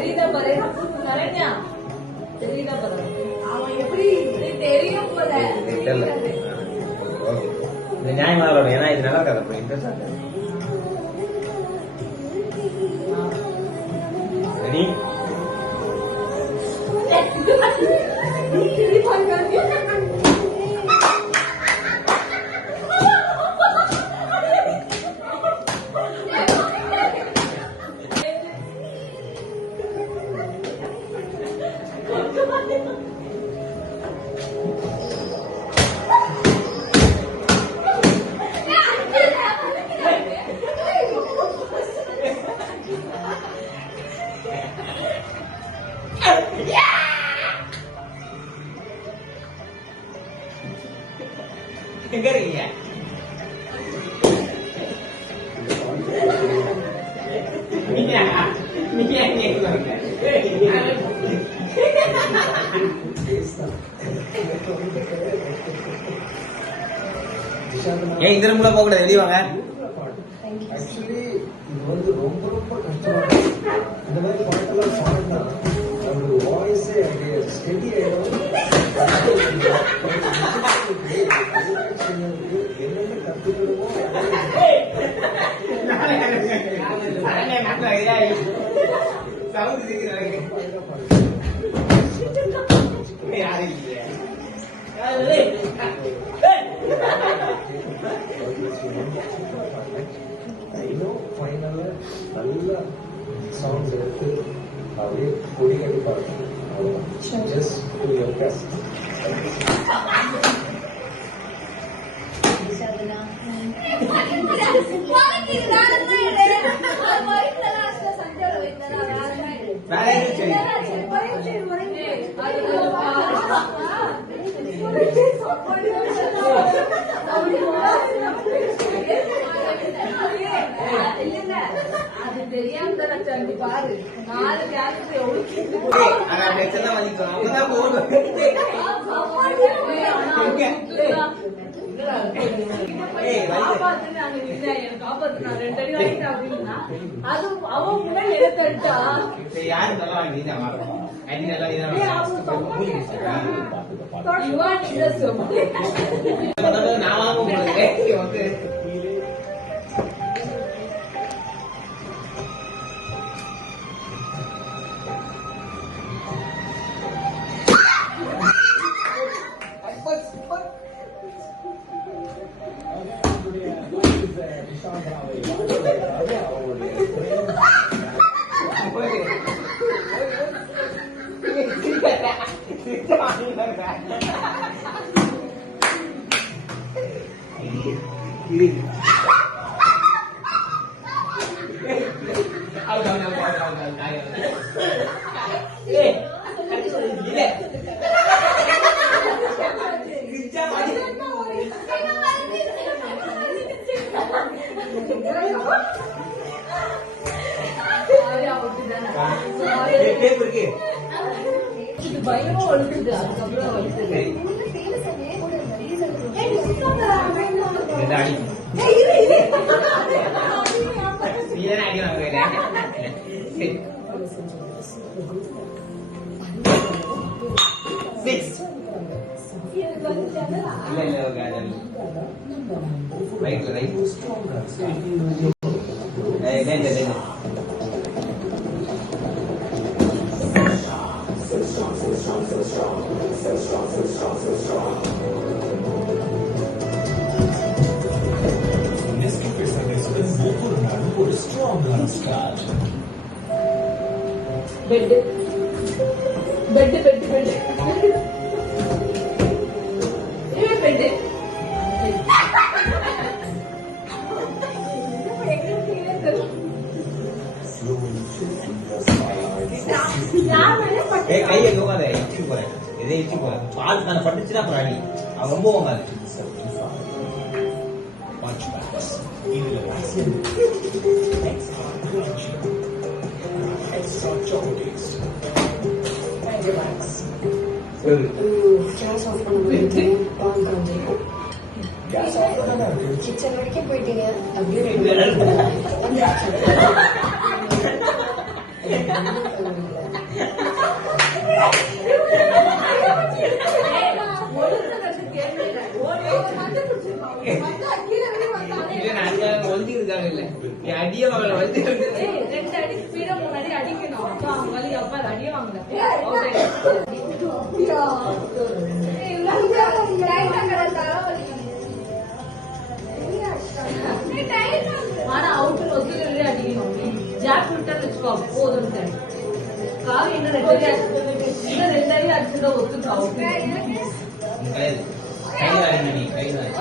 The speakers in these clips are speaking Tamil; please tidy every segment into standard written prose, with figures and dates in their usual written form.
தெரியுதா பாரு சரண்யா, தெரியுதா பாரு அவன் எப்படி தெரியும் போல தெரியல. இது நியாயமா இருக்கணும், ஏன்னா இது நல்லா இருக்காது. இன்ட்ரெஸ்டா ரெடி எங்க இருக்கீங்க? ஏன் இந்த ரூம்ல போக கூடாது, வெளியே வாங்க. ஆக்சுவலி இது வந்து ரொம்ப ரொம்ப கஷ்டமா இந்த மாதிரி பாட்டெல்லாம் பாடினா அவரோட வாய்ஸே ஸ்டெடி ஆயிடும். என்னென்ன கத்துக்கணுமோ இன்னும் ஃபைனல்ல நல்ல சாங்ஸ் எடுத்து அப்படியே கொடி கட்டி பார்க்கணும். அவ்வளோதான். Just to your best. அது தெரியாம பாரு 4 கேரக்டர் எவ்வளவு காப்பாத்து 2 அடி வாங்கிட்டு அப்படின்னா அது அவன் முன்னாடி எடுத்தா யாரு நல்லா வாங்கி பயமா ஒழுக்குது. அதுக்கப்புறம் வலிக்குது. பெட் பெட் பெட் பெட் இவன் பெட் கையை போகாத, இச்சு போறேன். எதே இச்சு போறேன். பால் தானே பட்டுச்சுன்னா அப்புறம் அடி. அவன் ரொம்ப போகாது. கிச்சன் வரைக்கும் போயிட்டீங்க அப்படியே இல்ல நான் ஒந்தி இருக்காங்க இல்ல நீ அடிய மகளை வந்து 2 அடி ஸ்பீடா முன்னாடி அடிக்கணும். அப்ப அவங்க வலி அப்ப அடியே வாங்கல. ஆனா அவுட் ஒத்துக்கிறதே அடிக்கணும். ஜாக் விட்டர் வச்சுக்கோ போதும் சார். காவி இன்னும் 2 அடி அடிச்சுதான் ஒத்துக்கோ அவுட். கைதாரி நீ கைதாரி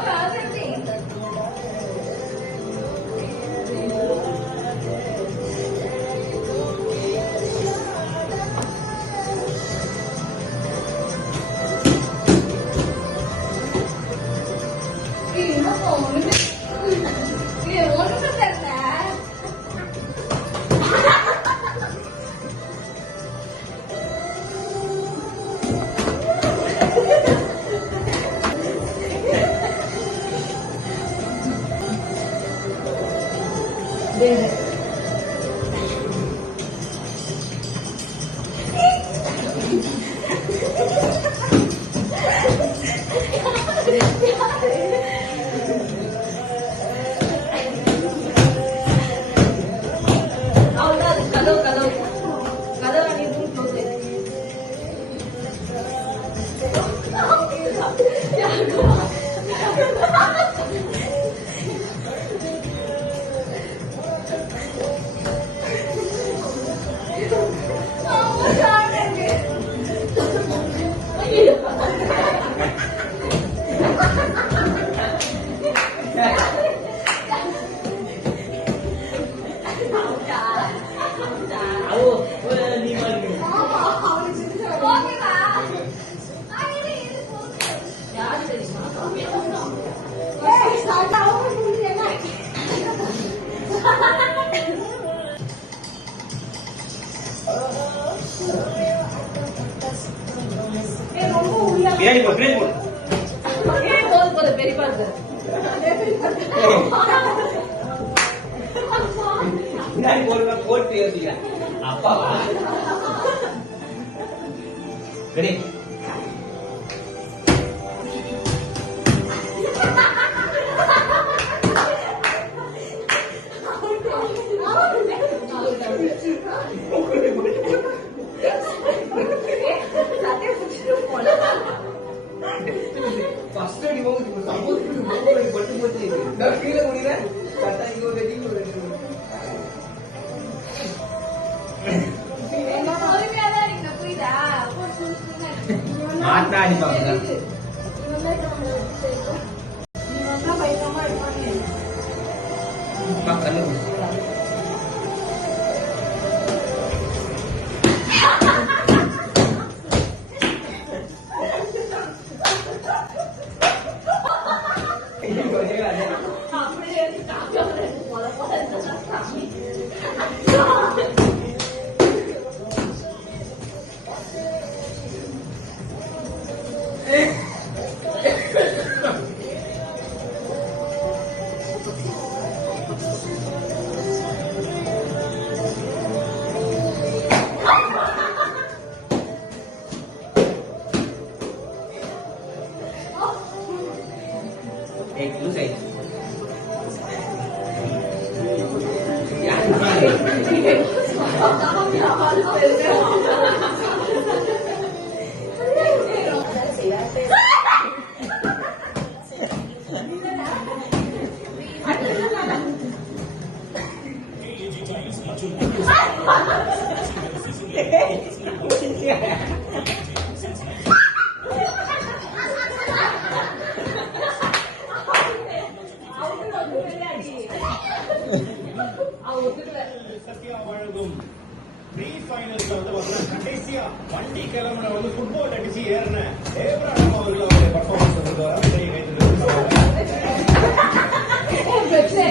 பிரியாணி போடு பிரியாணி போடு போது பெரியப்பா சார். பிரியாணி போடுங்க போட்டு யோசிக்கிறேன் அப்பாவா ரெடி ஃபர்ஸ்ட் அடி போகுது சப்போஸ் பட்டு போச்சு நான் கீழே முடியறேன் கட்டா இங்க வெட்டி மாட்டா அடிப்பாங்க கல்லு एक लूज आहे கடைசியா வண்டி கிளம்புன வந்து ஃபுட்பால் அடிச்சு ஏறின ஏப்ரஹாம் அவர்கள் அவருடைய பர்ஃபார்மன்ஸ் வந்து பிரச்சனை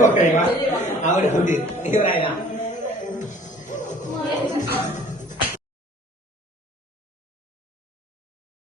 ஓகேவா? அவரு வந்து இவராயா